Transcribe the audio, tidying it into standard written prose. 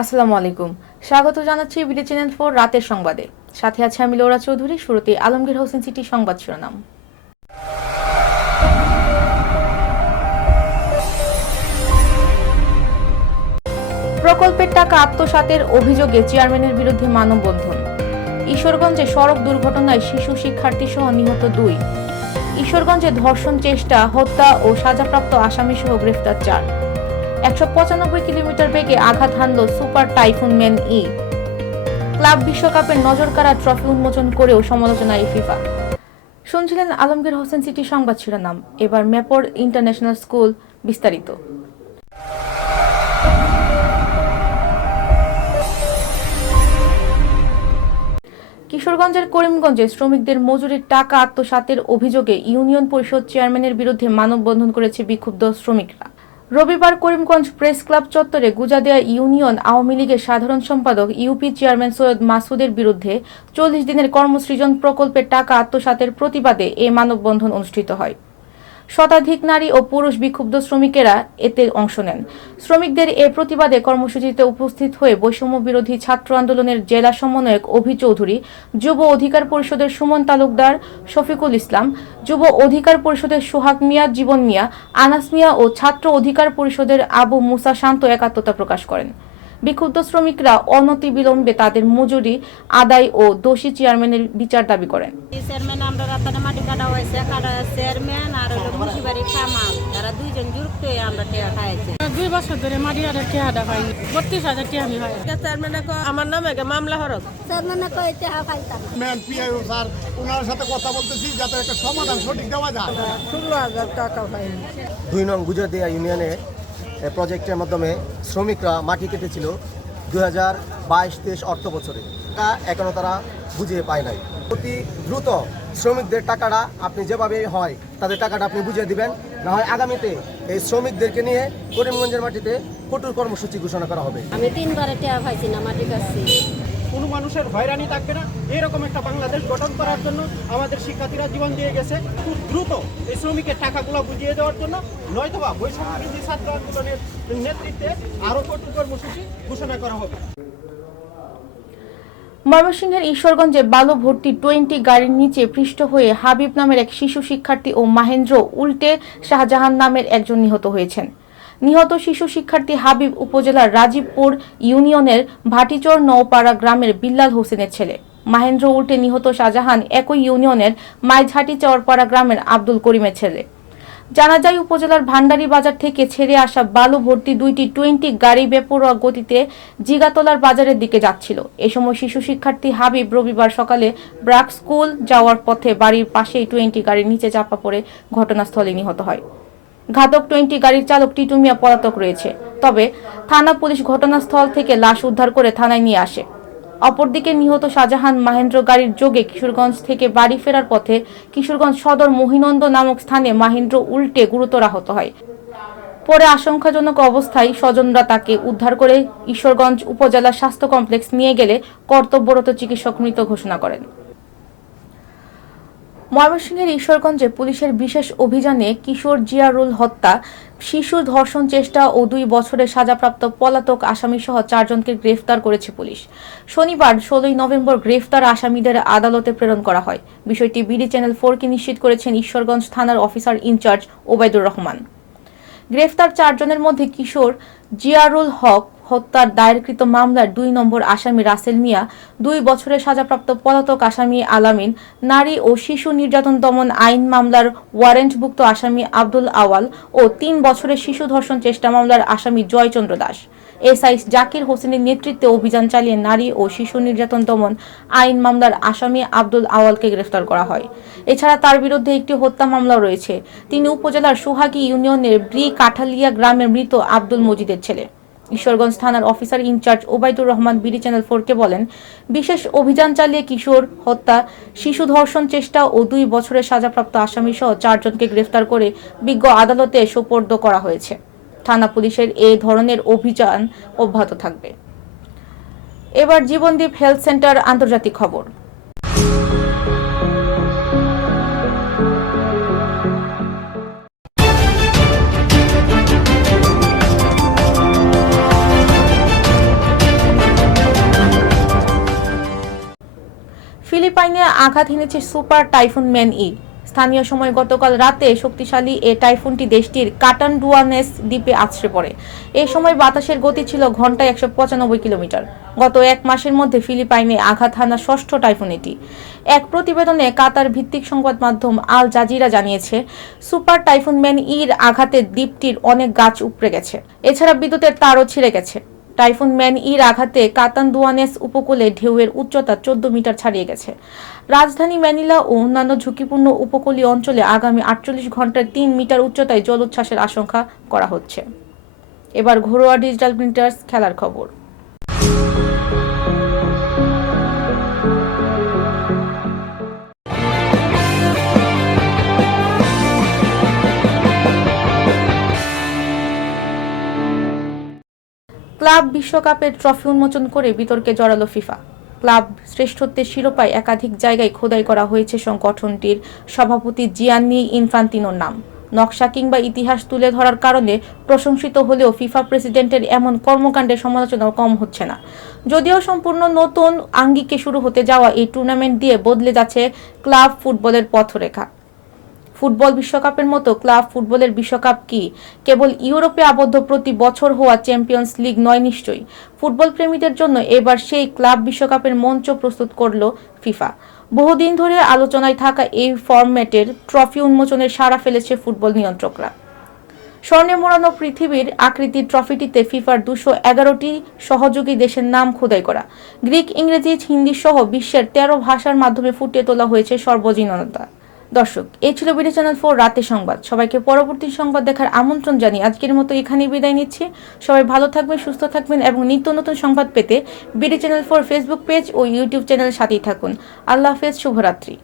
আসসালামু আলাইকুম। স্বাগত জানাচ্ছি বিডি চ্যানেল 4 রাতের সংবাদে। সাথে আছে আমি লোরা চৌধুরী। শুরুতে আলমগীর হোসেন সিটি সংবাদ শিরোনাম। প্রকল্পের টাকা আত্মসাতের অভিযোগে চেয়ারম্যানের বিরুদ্ধে মানববন্ধন। ঈশ্বরগঞ্জে সড়ক দুর্ঘটনায় শিশু শিক্ষার্থী সহ নিহত 2। ঈশ্বরগঞ্জে ধর্ষণ চেষ্টা, হত্যা ও সাজাপ্রাপ্ত আসামি সহ গ্রেফতার 4। 195 কিলোমিটার বেগে আঘাত হানল সুপার টাইফুন ম্যান ই। ক্লাব বিশ্বকাপের নজরকাড়া ট্রফি উন্মোচন করেও সমালোচনায় ফিফা। শুনছিলেন আলমগীর হোসেন সিটি সংবাদ শিরোনাম। এবার মেপর ইন্টারন্যাশনাল স্কুল বিস্তারিত। কিশোরগঞ্জের করিমগঞ্জে শ্রমিকদের মজুরির টাকা আত্মসাতের অভিযোগে ইউনিয়ন পরিষদ চেয়ারম্যানের বিরুদ্ধে মানববন্ধন করেছে বিক্ষুব্ধ শ্রমিকরা। রবিবার করিমগঞ্জ প্রেস ক্লাব চত্বরে গুজাদিয়া ইউনিয়ন আওয়ামী লীগের সাধারণ সম্পাদক ইউপি চেয়ারম্যান সৈয়দ মাসুদের বিরুদ্ধে 40 দিনের কর্মসৃজন প্রকল্পের টাকা আত্মসাতের প্রতিবাদে এ মানববন্ধন অনুষ্ঠিত হয়। শতাধিক নারী ও পুরুষ বিক্ষুব্ধ শ্রমিকেরা এতে অংশ নেন। শ্রমিকদের এ প্রতিবাদে কর্মসূচিতে উপস্থিত হয়ে বৈষম্য বিরোধী ছাত্র আন্দোলনের জেলা সমন্বয়ক অভি চৌধুরী, যুব অধিকার পরিষদের সুমন তালুকদার, শফিকুল ইসলাম, যুব অধিকার পরিষদের সোহাগ মিয়া, জীবন মিয়া, আনাস মিয়া ও ছাত্র অধিকার পরিষদের আবু মুসা শান্ত একাত্মতা প্রকাশ করেন। বিক্ষুব্ধ শ্রমিকরা অনতিবিলম্বে তাদের মজুরি আদায় ও দোষী চেয়ারম্যানের বিচার দাবি করেন। চেয়ারম্যান আমরা রাতানে মাটি কাটা হয়েছে, কাটা চেয়ারম্যান আর মুন্সিবাড়ি খামাল তারা দুইজন যুক্ত হয়ে আমরা টিয়া খাইছি। 2 বছর ধরে মাটি আর টিয়াটা পাইনি। 32,000 টিয়া আমি হয়। চেয়ারম্যানে আমার নামে মামলা হরক। চেয়ারম্যানে কই টিয়া পাইতাম। ম্যান পিআইও স্যার ওনার সাথে কথা বলতেছি যাতে একটা সমাধান সঠিক দেওয়া যায়। 16,000 টাকা পাইনি। 2 নং গুজরাদিয়া ইউনিয়নে প্রজেক্টের মাধ্যমে শ্রমিকরা মাটি কেটেছিল 2022-23 অর্থ বছরে। এখনও তারা বুঝিয়ে পায় নাই। অতি দ্রুত শ্রমিকদের টাকাটা আপনি যেভাবে হয় তাদের টাকাটা আপনি বুঝিয়ে দিবেন, না হয় আগামীতে এই শ্রমিকদেরকে নিয়ে করিমগঞ্জের মাটিতে কঠোর কর্মসূচি ঘোষণা করা হবে। আমি 3 বারে টিয়া পাইছি না, মাটি কাটছি। কোনো মানুষের হয়রানি থাকবে না, এরকম একটা বাংলাদেশ গঠন করার জন্য আমাদের শিক্ষার্থীরা জীবন দিয়ে গেছে। খুব দ্রুত এই শ্রমিকের টাকাগুলো বুঝিয়ে দেওয়ার জন্য, নয়তোবা বৈষম্য বিরোধী ছাত্র আন্দোলনের নেতৃত্বে আরও কঠোর কর্মসূচি ঘোষণা করা হবে। ময়মনসিংহের ঈশ্বরগঞ্জে বালু ভর্তি 20 গাড়ির নিচে পৃষ্ঠ হয়ে হাবিব নামের এক শিশু শিক্ষার্থী ও মাহেন্দ্র উল্টে শাহজাহান নামের একজন নিহত হয়েছেন। নিহত শিশু শিক্ষার্থী হাবিব উপজেলার রাজীবপুর ইউনিয়নের ভাটিচর নওপাড়া গ্রামের বিল্লাল হোসেনের ছেলে। মাহেন্দ্র উল্টে নিহত শাহজাহান একই ইউনিয়নের মাইঝাটি চরপাড়া গ্রামের আব্দুল করিমের ছেলে। জানা যায়, উপজেলার ভান্ডারী বাজার থেকে ছেড়ে আসা বালু ভর্তি 2টি 20 গাড়ি বেপরোয়া গতিতে জিগাতলার বাজারের দিকে যাচ্ছিল। এ সময় শিশু শিক্ষার্থী হাবিব রবিবার সকালে ব্রাক স্কুল যাওয়ার পথে বাড়ির পাশেই 20 গাড়ির নিচে চাপা পড়ে ঘটনাস্থলে নিহত হয়। ঘাতক 20 গাড়ির চালক টিটু মিয়া পলাতক রয়েছে। তবে থানা পুলিশ ঘটনাস্থল থেকে লাশ উদ্ধার করে থানায় নিয়ে আসে। অপরদিকে নিহত শাহজাহান মাহেন্দ্র গাড়ির যোগে কিশোরগঞ্জ থেকে বাড়ি ফেরার পথে কিশোরগঞ্জ সদর মহিনন্দ নামক স্থানে মাহেন্দ্র উল্টে গুরুতর আহত হয়। পরে আশঙ্কাজনক অবস্থায় স্বজনরা তাকে উদ্ধার করে ঈশ্বরগঞ্জ উপজেলা স্বাস্থ্য কমপ্লেক্স নিয়ে গেলে কর্তব্যরত চিকিৎসক মৃত ঘোষণা করেন। ময়মনসিংহের ঈশ্বরগঞ্জে পুলিশের বিশেষ অভিযানে কিশোর জিয়ারুল হত্যা, শিশু ধর্ষণ চেষ্টা ও 2 বছরের সাজাপ্রাপ্ত পলাতক আসামি সহ 4 জনকে গ্রেফতার করেছে পুলিশ। শনিবার 16 নভেম্বর গ্রেফতার আসামিদের আদালতে প্রেরণ করা হয়। বিষয়টি বিডি চ্যানেল 4 কে নিশ্চিত করেছেন ঈশ্বরগঞ্জ থানার অফিসার ইনচার্জ ওবায়দুর রহমান। গ্রেফতার 4 জনের মধ্যে কিশোর জিয়ারুল হক হত্যার দায়েরকৃত মামলার 2 নম্বর আসামি রাসেল মিয়া, 2 বছরের সাজাপ্রাপ্ত পলাতক আসামি আলামিন, নারী ও শিশু নির্যাতন দমন আইন মামলার ওয়ারেন্টভুক্ত আসামি আব্দুল আওয়াল ও 3 বছরের শিশু ধর্ষণ চেষ্টা মামলার আসামি জয়চন্দ্র দাস। এসআই জাকির হোসেনের নেতৃত্বে অভিযান চালিয়ে নারী ও শিশু নির্যাতন দমন আইন মামলার আসামি আব্দুল আওয়ালকে গ্রেফতার করা হয়। এছাড়া তার বিরুদ্ধে একটি হত্যা মামলা রয়েছে। তিনি উপজেলার সোহাগী ইউনিয়নের ব্রি কাঠালিয়া গ্রামের মৃত আব্দুল মজিদের ছেলে। ঈশ্বরগঞ্জ থানার officer in charge Obaidur Rahman BD channel 4 কে বলেন, বিশেষ অভিযান চালিয়ে কিশোর হত্যা, শিশু ধর্ষণ চেষ্টা ও 2 বছরের সাজাপ্রাপ্ত আসামি সহ 4 জনকে গ্রেফতার করে বিজ্ঞ আদালতে সোপর্দ করা হয়েছে। থানা পুলিশের এই ধরনের অভিযান অব্যাহত থাকবে। এবার জীবনদীপ হেলথ সেন্টার আন্তর্জাতিক খবর। ফিলিপাইনে আঘাত হেনেছে সুপার টাইফুন ম্যান-ই। স্থানীয় সময় গতকাল রাতে শক্তিশালী এই টাইফুনটি দেশটির কাটানডুয়ানেস দ্বীপে আছড়ে পড়ে। এই সময় বাতাসের গতি ছিল ঘন্টায় 195 কিলোমিটার। গত এক মাসের মধ্যে ফিলিপাইনে আঘাত হানা ষষ্ঠ টাইফুন এটি। এক প্রতিবেদনে কাতার ভিত্তিক সংবাদ মাধ্যম আল জাজিরা জানিয়েছে, সুপার টাইফুন ম্যান-ইর আঘাতে দ্বীপটির অনেক গাছ উপড়ে গেছে। এছাড়া বিদ্যুতের তারও ছিঁড়ে গেছে। টাইফুন ম্যান-ইর আঘাতে কাতানদুয়ানেস উপকূলে ঢেউয়ের উচ্চতা 14 মিটার ছাড়িয়ে গেছে। রাজধানী ম্যানিলা ও অন্যান্য ঝুঁকিপূর্ণ উপকূলীয় অঞ্চলে আগামী 48 ঘন্টায় 3 মিটার উচ্চতায় জলোচ্ছ্বাসের আশঙ্কা করা হচ্ছে। এবার ঘরোয়া ডিজিটাল প্রিন্টার্স খেলার খবর। ক্লাব বিশ্বকাপের ট্রফি উন্মোচন করে বিতর্কে জড়ালো ফিফা। ক্লাব শ্রেষ্ঠত্বের শিরোপায় একাধিক জায়গায় খোদাই করা হয়েছে সংগঠনটির সভাপতি জিয়ান্নি ইনফান্তিনোর নাম। নকশা কিংবা ইতিহাস তুলে ধরার কারণে প্রশংসিত হলেও ফিফা প্রেসিডেন্টের এমন কর্মকাণ্ডের সমালোচনা কম হচ্ছে না। যদিও সম্পূর্ণ নতুন আঙ্গিকে শুরু হতে যাওয়া এই টুর্নামেন্ট দিয়ে বদলে যাচ্ছে ক্লাব ফুটবলের পথরেখা। ফুটবল বিশ্বকাপের মতো ক্লাব ফুটবলের বিশ্বকাপ কি কেবল ইউরোপে আবদ্ধ প্রতি বছর হওয়া চ্যাম্পিয়ন্স লিগ নয় নিশ্চয়ই। ফুটবল প্রেমীদের জন্য এবার সেই ক্লাব বিশ্বকাপের মঞ্চ প্রস্তুত করল ফিফা। বহুদিন ধরে আলোচনায় থাকা এই ফরম্যাটের ট্রফি উন্মোচনের সাড়া ফেলেছে ফুটবল নিয়ন্ত্রকরা। স্বর্ণে মোড়ানো পৃথিবীর আকৃতির ট্রফিটিতে ফিফার 211টি সহযোগী দেশের নাম খোদাই করা। গ্রিক, ইংরেজি, হিন্দি সহ বিশ্বের 13 ভাষার মাধ্যমে ফুটিয়ে তোলা হয়েছে সর্বজনীনতা। দর্শক, এই ছিল বিডি চ্যানেল 4 রাতের সংবাদ। সবাইকে পরবর্তী সংবাদ দেখার আমন্ত্রণ জানিয়ে আজকের মতো এখানেই বিদায় নিচ্ছি। সবাই ভালো থাকবেন, সুস্থ থাকবেন এবং নিত্য নতুন সংবাদ পেতে বিডি চ্যানেল 4 ফেসবুক পেজ ও ইউটিউব চ্যানেলের সাথেই থাকুন। আল্লাহ হাফেজ, শুভরাত্রি।